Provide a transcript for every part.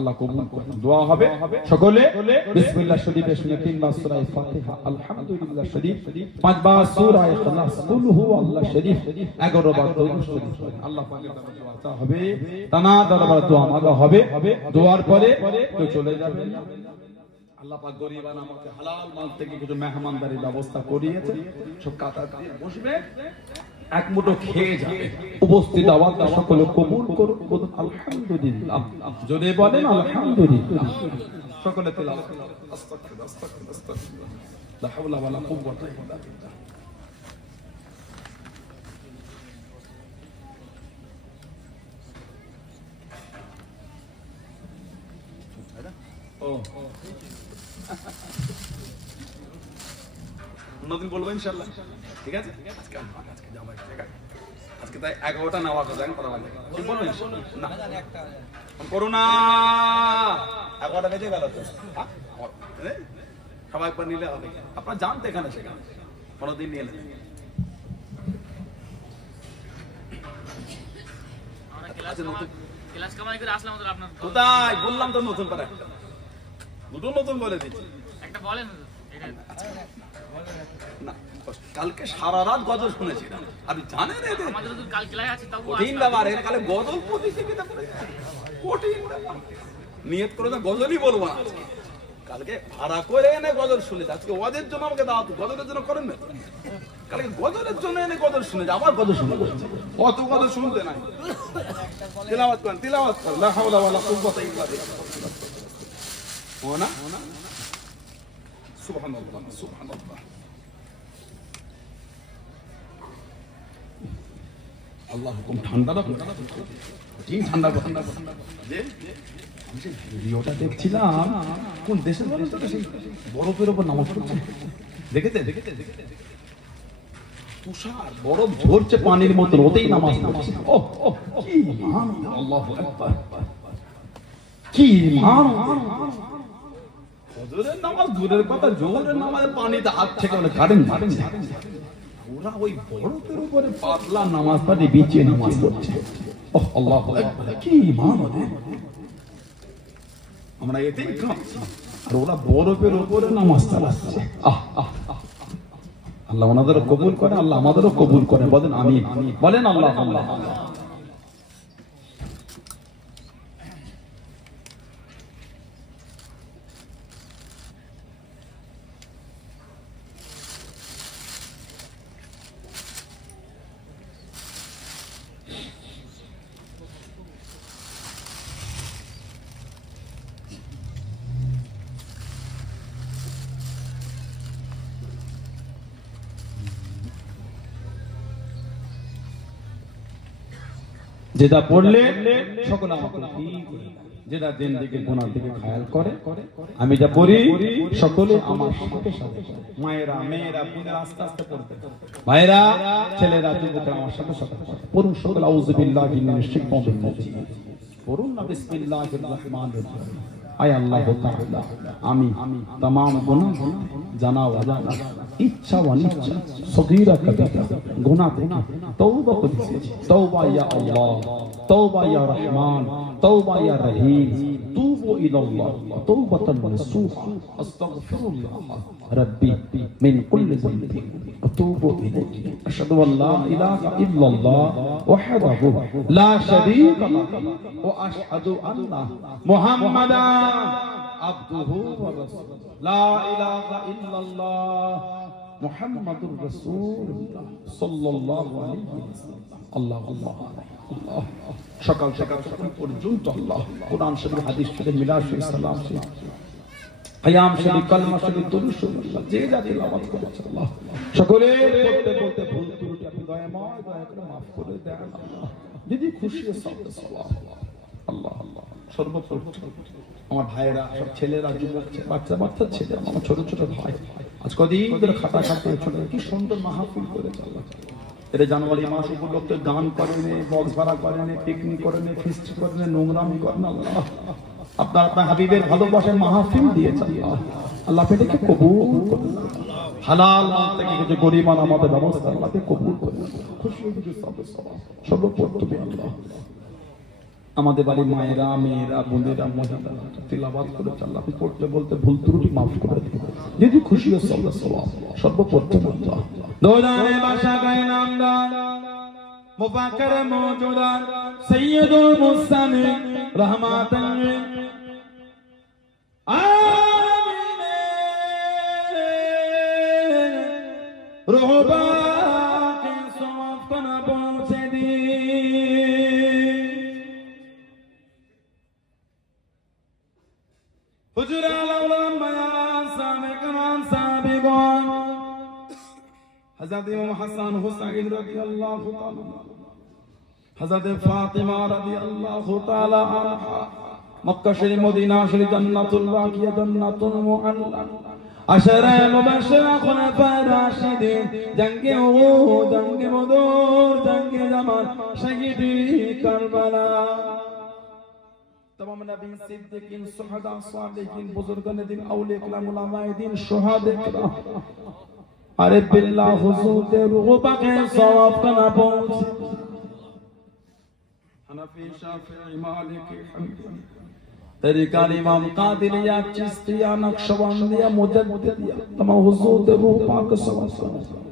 আল্লাহ কবুল করুন। দোয়া হবে সকলে বিসমিল্লাহ শরীফে শুনে 3 বার সূরা ফাতিহা, আলহামদুলিল্লাহ শরীফ 5 বার সূরা ইখলাস, কুল হুয়াল্লাহ শরীফ 11 বার দরুদ শরীফ। আল্লাহ পাকের দরবারে দোয়া হবে, তানা দরবারে দোয়া মাগা হবে। দোয়ার পরে তো চলে যাবেন না। আল্লাহ পাক গরিবান আমাকে হালাল মাল থেকে কিছু মেহমানদারির ব্যবস্থা করিয়েছে, সব কাতার দিয়ে বসবে, এক মুঠো খেয়ে যাবে। উপস্থিত আওয়াজ সকলে কবুল করুন, বলুন আলহামদুলিল্লাহ। যদি বলেন আলহামদুলিল্লাহ, সকলে তেলাওয়াত করুন আস্তাগফিরুল্লাহ আস্তাগফিরুল্লাহ আস্তাগফিরুল্লাহ লা হাওলা ওয়ালা কুওয়াতা ইল্লা বিল্লাহ। অন্যদিন বলবো ইনশাআল্লাহ, ঠিক আছে? আজকে যাবো, আজকে তাই 11টা নেওয়া কথা করা লাগে, ঠিক বলবেন না? করোনা 11টা বেজে গেল তো, সবাই একবার নিলে হবে। আপনারা জানতে এখানে সেখানে কোনোদিন নিয়ে নেন। কোথায় বললাম তো নতুন করে একটা, দুটো নতুন বলে দিচ্ছি, একটা বলেন না। কালকে সারা রাত গজল শুনেছিলাম, আপনি জানেন কঠিন ব্যাপার। এর কালে গজল প্রতিযোগিতা করে কঠিন ব্যাপার, নিয়ত করে গজলই বলবো না আজকে। কালকে ভাড়া করে এনে গজল শুনেছে, আজকে ওদের জন্য আমাকে দাওয়াত, গজলের জন্য করেন না। কালকে গজলের জন্য এনে গজল শুনেছে, আবার গজল শুনে অত গজল শুনতে নাই। তিলাওয়াত করেন, তিলাওয়াত করেন, লা হাওলা ওয়ালা কুওয়াতা ইল্লা বিল্লাহ। हो ना সুবহানাল্লাহ সুবহানাল্লাহ। আল্লাহ হুকুম ঠান্ডা না ঠিক ঠান্ডা ঠান্ডা যে আমি সেই ভিডিওটা দেখছিলাম, কোন দেশের মানুষটা সেই বরফের উপর নামাজ পড়ছে, দেখেছে দেখেছে দেখেছে, তুষার বরফ ঝরছে পানির মতো, ওতেই নামাজ পড়ছে। ও কি মান, আল্লাহু আকবার, কি মান। ফজরের নামাজ দূরের কথা, জোহরের নামাজে পানিতে হাত থেকে কারেন্ট মারেন, ওরা ওই বরফের উপরে পাতলা নামাজ পড়ে বিছিয়ে নামাজ পড়ছে। ওহ আল্লাহু আকবার, কি মান ওদের। আমরা এতেই কাঁপছি আর ওরা বরফের উপরে নামাজ চালাচ্ছে। আল্লাহ ওনাদেরও কবুল করে, আল্লাহ আমাদেরও কবুল করে। বলেন আমিন, বলেন আল্লাহ আল্লাহ। যেটা পড়লে সকলে আমাকে যেটা দিন দিকে গুনাহ থেকে খেয়াল করে, আমি যা পড়ি সকলে আমার সাথে সাথে, মায়েরা মেয়েরা বোনেরা আস্তে আস্তে পড়বে, ভাইরা ছেলেরা যুবকরা আমার সাথে সাথে পড়ুন সকলে। আউযু বিল্লাহি মিনাশ শাইতানির রাজিম, পড়ুন না বিসমিল্লাহির রহমানির রহিম। আয় আল্লাহ তাআলা, আমি तमाम গুনাহ জানা অজানা, ইচ্ছা অনিচ্ছা, সগীরা কবিরা গুনাহ থেকে তওবা করছি। তওবা ইয়া আল্লাহ, তওবা ইয়া রহমান, তওবা ইয়া রহিম, তুবু ইলাল্লাহ তাওবাতান নাসুহা, আস্তাগফিরুল্লাহ রাব্বি মিন কুল্লি যামবিন আতুবু ইলাইহি, আশহাদু আল লা ইলাহা ইল্লাল্লাহ ওয়াহদাহু লা শারীকা লাহু ওয়া আশহাদু আন্না মুহাম্মাদান আবদুহু ওয়া রাসূলুহু, লা ইলাহা ইল্লাল্লাহ মুহাম্মাদুর রাসূলুল্লাহ সাল্লাল্লাহু আলাইহি ওয়াসাল্লাম। আল্লাহ আল্লাহ আল্লাহ। সকাল সকাল পর্যন্ত আল্লাহ কোরআন শরীফ, হাদিস শরীফ, মিলাদ শরীফ, সালাম শরীফ, কিয়াম শরীফ, কালমা শরীফ, দরুদ শরীফ, যে যা তিলাওয়াত করেছে আল্লাহ সকলে পড়তে পড়তে ভুল ত্রুটি আপনি দয়াময় দয়া করে maaf করে দেন আল্লাহ। যদি খুশি সব সওয়াব আল্লাহ আল্লাহ। সর্বপ্রথম আমার ভাইরা, সব ছেলেরা, যুবক, বাচ্চা বাচ্চা ছেলে, আমার ছোট ছোট ভাই, আজ কদিন ধরে খাটা খাটতে ছোট, কি সুন্দর মাহফিল করেছে আল্লাহ। এটা জানুয়ারি মাস উপলক্ষে গান করেন, বক্স ভাড়া করেন, পিকনিক করেন, ফিস্ট করেন, নোংরামি করেন আল্লাহ। আপনার আপনার হাবিবের ভালোবাসার মাহফিল দিয়েছেন আল্লাহ। আল্লাহ পেটেকে কবুল করুন, হালাল মাল থেকে কিছু গরিবান আমাদের ব্যবস্থা আল্লাহকে কবুল করুন। খুশি হয়ে কিছু সব সর্বপ্রথমে আল্লাহ আমাদের বাড়ি মায়েরা মেয়েরা বোনেরা মহিলারা তিলাওয়াত করে আল্লাহ পড়তে বলতে ভুল ত্রুটি মাফ করে দিন যদি খুশি হচ্ছে আল্লাহ সর্বপ্রথম আল্লাহ দোদানে বাশা গায়ে নামদার মুফাক্কির মওজুদাত সাইয়্যিদুল মুরসালিন রাহমাতান লিল আলামিন রুহবা কে সওয়াব কনা পৌঁছে দি হুজুর আলাউলাম বায়ান সামে কামান সাবিগান হযরত ইমাম হাসান হুসাইন রাদিয়াল্লাহু তাআলা হযরত ফাতিমা রাদিয়াল্লাহু তাআলা আনহা মক্কা শরীফ মদিনা শরীফ জান্নাতুল বাকিয়া জান্নাতুল মুআল্লা আশারা মুবাশশিরা খুলাফা রাশিদিন জঙ্গে উহুদ জঙ্গে বদর জঙ্গে জামাল শহীদি কারবালা तमाम नबी सिद्दीकीन सुहदा सालिहीन बुजुर्गान दिन औलिया किराम उलमाए दिन शुहादे किराम अरे बिल्लाह हुजूर दे रूह पाके सवाब कना पहुंच हनफी शाफिई मालिकी हम्बली तरीका इमाम कादिरिया चिश्तिया नक्शबंदिया मुजद्दिदिया तमाम हुजूर दे रूह पाके सवाब कना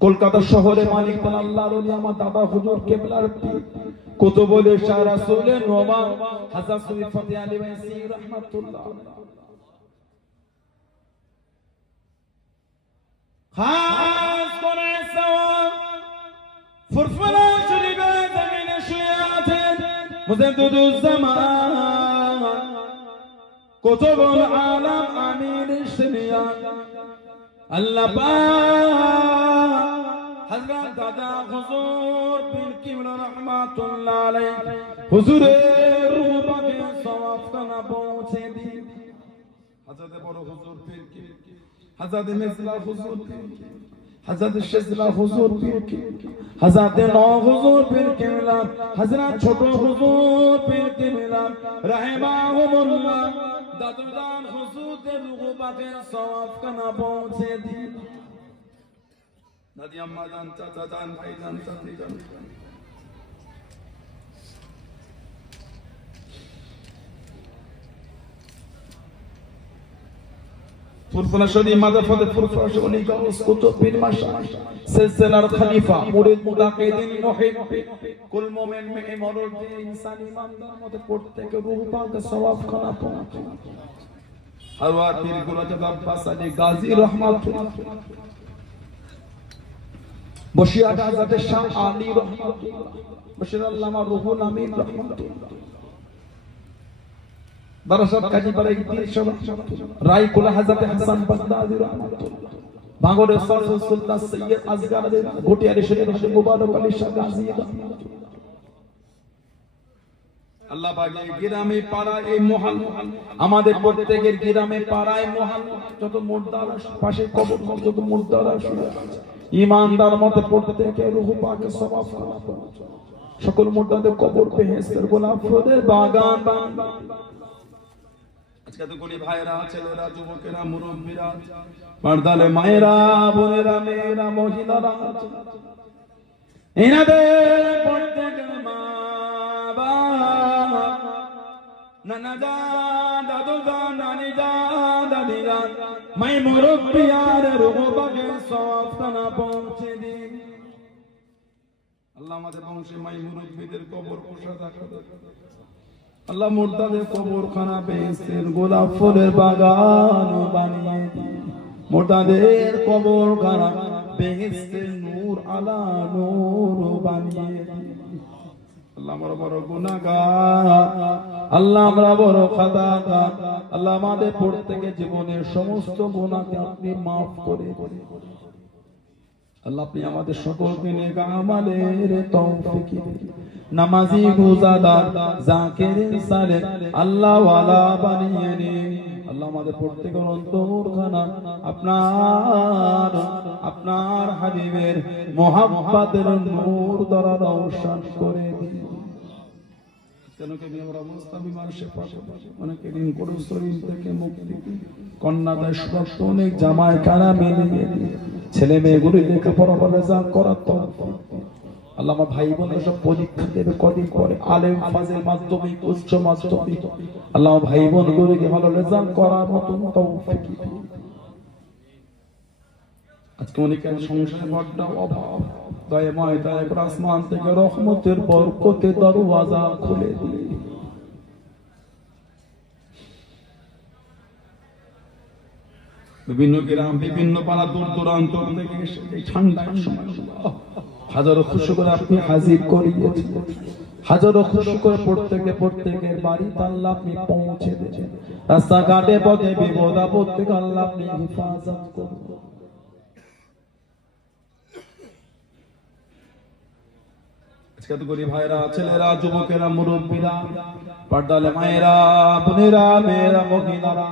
কলকাতা শহরে মালিক তাআলা আল্লাহর ওলি আমার দাদা হুজুর কিবলার পীর কুতুবুল শাহ রাসূলের নোবা হযরত সৈয়দ ফতেহ আলী ওয়াইসি রাহমাতুল্লাহ খাস করে সওয়াব ফুরফুরা শরীফে জমিনে শুয়ে আছেন মুজাদ্দিদুজ জামান কুতুবুল আলাম আমির শরিয়াত আল্লাহ পাক হযরত দাদা হুজুর পীর কিবলা রাহমাতুল্লাহ আলাইহি হুজুরের রূহ পাকে সওয়াব কানা পৌঁছে দিন হযরত বড় হুজুর পীর কি হযরত মিসলা হুজুর পীর কি হযরত শিজলা হুজুর পীর কি হযরত নও হুজুর পীর কিবলা হযরত ছোট হুজুর পীর কিবলা রাহিমাহুমুল্লাহ দাদুদান হুজুরের রূহ পাকে সওয়াব কানা পৌঁছে দিন দাদি আম্মা জান চাচা জান ভাই জান চাচি জান ফুরফুরা শরীফ মাযহাফে ফুরফুরা শরীফ গাউস কুতুব পীর মাশাআল্লাহ সিলসিলার খলিফা মুরিদ মুতাকিদিন মুহিব কুল মুমিন মে ইমারত ইনসান ইমানদার মতে প্রত্যেক রূহ পাক সওয়াব খানা পৌঁছে হাওয়া পীর গুলাজাদ আব্বাস আলী গাজী রাহমাতুল্লাহ বশিরহাট হযরত শাহ আলী রাহমাতুল্লাহ বশির আল্লামা রুহুল আমিন রাহমাতুল্লাহ বারাসাত কাজীপাড়া ইতির সভা রায়কুলা হযরত হাসান বাগদাদি রাহমাতুল্লাহ ভাগরের সরসুল সুলতান সৈয়দ আসগার ঘটিয়ারি শরীফ হযরত মুবারক আলী শাহ গাজী আল্লাহ পাক এই গ্রামে পাড়া এই মহল্লা আমাদের প্রত্যেকের গ্রামে পাড়ায় মহল্লা যত মুর্দার পাশে কবর যত মুর্দার শুয়ে আছে ईमानदार मत প্রত্যেকের রূহ পাকে সওয়াব করা সকল মুর্দাদের কবর বেহেশতের গোলাপ ফুলের বাগান আজকে তো কোনি ভাইরা ছেলেরা যুবকেরা মুরব্বিরা পর্দালে মায়েরা বোনেরা মেয়েরা মহিলারা এনাদের প্রত্যেকের মা বাবা নানা জান দাদু জান নানি জান দাদি জান মাই মুরব্বিয়ার রূহ পাকে সওয়াব কানা পৌঁছে দিন আল্লাহ আমাদের বংশে মাই মুরব্বিদের কবর পোষা রাখো আল্লাহ মুর্দাদের কবরখানা বেহেশতের গোলাপ ফুলের বাগান বানিয়ে দিন মুর্দাদের কবরখানা বেহেশতের নূর আলা নূর বানিয়ে দিন আল্লাহ আমরা বড় গুনাহগার আল্লাহ আমরা বড় খাতাকার আল্লাহ আমাদের প্রত্যেকের জীবনের সমস্ত গুনাহকে আপনি maaf করে দিন আল্লাহ আপনি আমাদের সকলকে নেক আমলের তৌফিক দিন নামাজি রোজাদার জাকির সালেহ আল্লাহ ওয়ালা বানিয়ে নিন আল্লাহ আমাদের প্রত্যেকের অন্তরখানা আপনার হাবিবের মুহাব্বতের নূর দ্বারা রওশন করে দিন কেনকে আমরা মুস্তাবিমার শেফা অনেকে দিন করুন শরীর থেকে মুক্তি কন্যাদায় সুরক্ষা অনেক জামায় কারা মিলিয়ে ছেলে মেয়েগুলি লেখাপড়া রেজাল্ট করার তৌফিক আল্লাহ আমার ভাই বোনরা সব পরীক্ষা দেবে কদিন পরে, আলেম ফাজিল মাধ্যমিক উচ্চ মাধ্যমিক, আল্লাহ আমার ভাই বোনগুলোকে ভালো রেজাল্ট করার মতন তৌফিক দিন। আজকে অনেকের সংসারে বড্ড অভাব, দয়াময় দয়া করে আসমান থেকে রহমতের বরকতে দরওয়াজা খুলে দিন। বিভিন্ন গ্রাম বিভিন্ন পাড়া দূর দূরান্ত থেকে এসে ঠান্ডার সময় হাজারো খুশি করে আপনি হাজির করিয়েছেন, হাজারো খুশি করে প্রত্যেকের বাড়িতে আল্লাহ আপনি পৌঁছে দিয়েছেন, রাস্তাঘাটে পথে বিপদ আপদ থেকে আল্লাহ আপনি হেফাজত করুন। আজকে তো গরিব ভাইরা, ছেলেরা, যুবকেরা, মুরব্বীরা, পর্দালে মায়েরা, বোনেরা, মেয়েরা, মহিলারা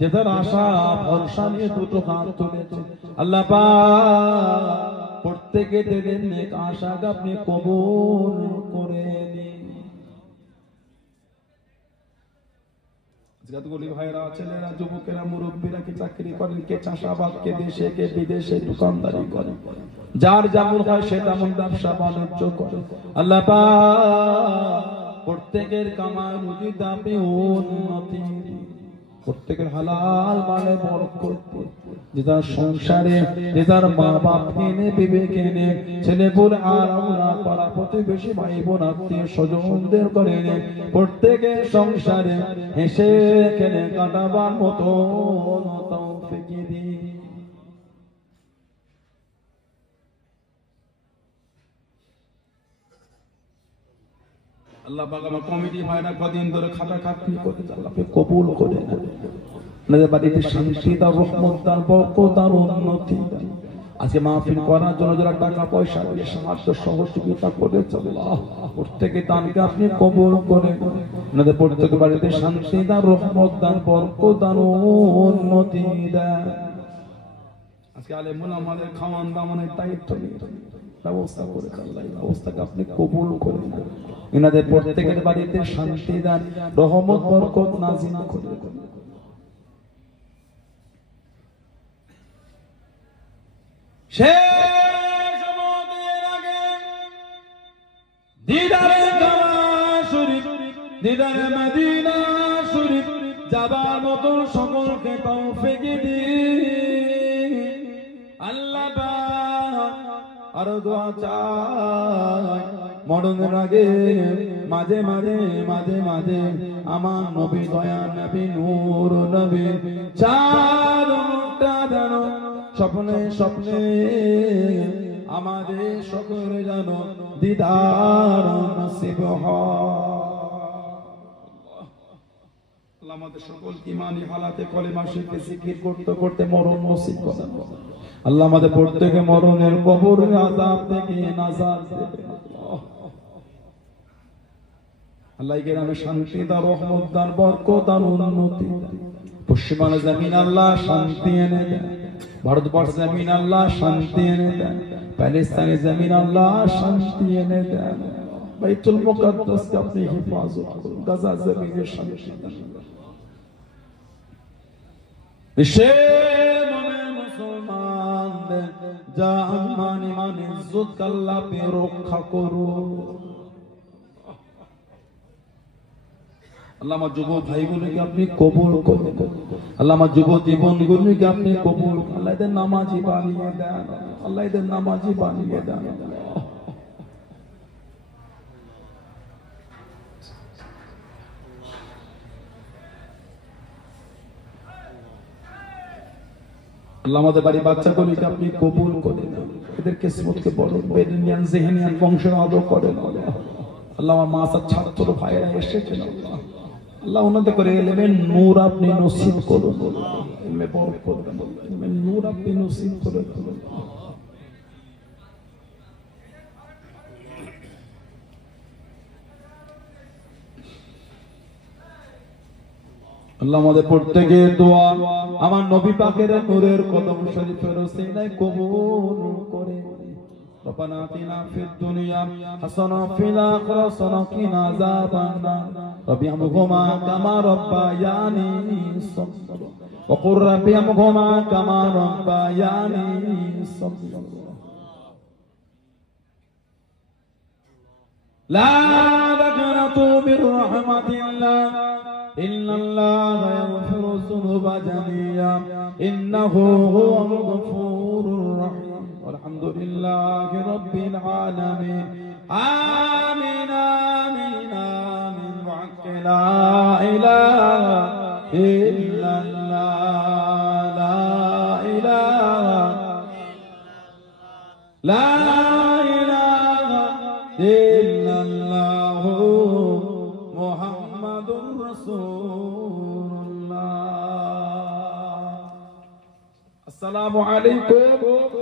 যে তার আশা ভরসা নিয়ে দুটো হাত তুলেছে, আল্লাহ পাক প্রত্যেকে দেবেন নেক আশাকে আপনি কবুল করে নিন। আজকে গরিব ভাইরা, ছেলেরা, যুবকেরা, মুরব্বীরা কি চাকরি করেন, কে চাষাবাদ, কে দেশে কে বিদেশে দোকানদারি করেন, যার যেমন হয় সে তেমন ব্যবসা বাণিজ্য করে, আল্লাহ পাক প্রত্যেকের কামাই রুজি দাপে উন্নতি, প্রত্যেকের হালাল মালে বরকত, যে তার সংসারে যে তার মা বাপ এনে বিবেক এনে ছেলে বোন আর আমরা পাড়া প্রতিবেশী ভাই বোন আত্মীয় স্বজনদের করে এনে প্রত্যেকের সংসারে হেসে খেলে কাটাবার মতো তৌফিক দিন। আল্লাহ পাক আমার কমিটি ভাইরা কদিন ধরে খাটাখাটনি করে আল্লাহ কবুল করে নেন, আপনাদের বাড়িতে শান্তি দাও, রহমত দাও, বরকত দাও, উন্নতি দাও। আজকে মাহফিল করার জন্য যারা টাকা পয়সা দিয়ে সাহায্য সহযোগিতা করেছে আল্লাহ প্রত্যেকে দানকে আপনি কবুল করে নেন, আপনাদের প্রত্যেকের বাড়িতে শান্তি দাও, রহমত দাও, বরকত দাও, উন্নতি দাও। আজকে আলেমুল আমাদের খাওয়ান দাওয়ানের দায়িত্ব নিয়ে ব্যবস্থা করে আল্লাহ এই ব্যবস্থাকে আপনি কবুল করে নেন, এনাদের প্রত্যেকের বাড়িতে শান্তি দান, রহমত বরকত নাজিল করে দেন। শেষ আমাদের আগে দিদারে কাবা শরীফ, দিদারে মদিনা শরীফ যাবার মতো সকলকে তৌফিক দিন আল্লাহ পাক। আর দোয়া চাই মরণের আগে মাঝে মাঝে মাঝে মাঝে আমার নবী দয়া নবী নূর নবী চার মুখটা জানো স্বপ্নে স্বপ্নে আমাদের সকলে জানো দিদার নসিব হয়। আল্লাহ আমাদের সকল ঈমানি হালাতে কলেমা শিখে জিকির করতে করতে মরণ নসিব করেন। আল্লাহ আমাদের প্রত্যেকে মরণের কবরের আযাব থেকে নাজাত দেবেন। আল্লাহ এর নামে শান্তি দাও, রহমত দাও, বরকত দাও, উন্নতি দাও। পশ্চিমানা জমিন আল্লাহ শান্তি এনে দেন, ভারতবর্ষ জমিন আল্লাহ শান্তি এনে দেন, প্যালেস্তানের জমিন আল্লাহ শান্তি এনে দেন, বাইতুল মুকাদ্দাসকে আপনি হেফাজত করুন, গাজা জমিনের শান্তি দান। বিশ্বের মুসলমানদের জান মান ইমান ইজ্জত আল্লাহ আপনি রক্ষা করুন। আল্লাহ আমার যুব ভাইগুলোকে আপনি কবুল করুন, আল্লাহ আমার যুব জীবনগুলোকে আপনি কবুল, আল্লাহ এদের নামাজি বানিয়ে দেন, আল্লাহ এদের নামাজি বানিয়ে দেন। আল্লাহ আমাদের বাড়ি বাচ্চাগুলিকে আপনি কবুল করে দেন, এদের কিসমতকে বড় বেদনিয়ান জেহেনিয়ান বংশের আদর করেন। আল্লাহ আমার মাসার ছাত্র ভাইয়েরা এসেছেন আল্লাহ ওনাদের করে এলেমের নূর আপনি নসিব করুন, এলমে বরকত দান, এলমের নূর আপনি নসিব করে দিন। আল্লাহ আমাদের প্রত্যেকের দোয়া আমার নবী পাকের নূরের কদম শরীফের সিনায় কবুল করে। ربنا آتنا في الدنيا حسنة وفي الآخرة حسنة وقنا عذاب النار رب ارحمهما كما ربياني صغيرا وقل رب ارحمهما كما ربياني صغيرا লা তাকনাতু মির রাহমাতিল্লাহ ইন্নাল্লাহা ইয়াগফিরু যুনুবা জামিআ ইন্নাহু হুয়াল গফুরুর রাহিম আলহামদুলিল্লাহি রাব্বিল আলামিন আমিন আমিন আমিন ওয়া লা ইলাহা ইল্লাল্লাহ লা ইলাহা লা ইলাহা ইল্লাল্লাহ মুহাম্মাদুর রাসূলুল্লাহ। আসসালামু আলাইকুম।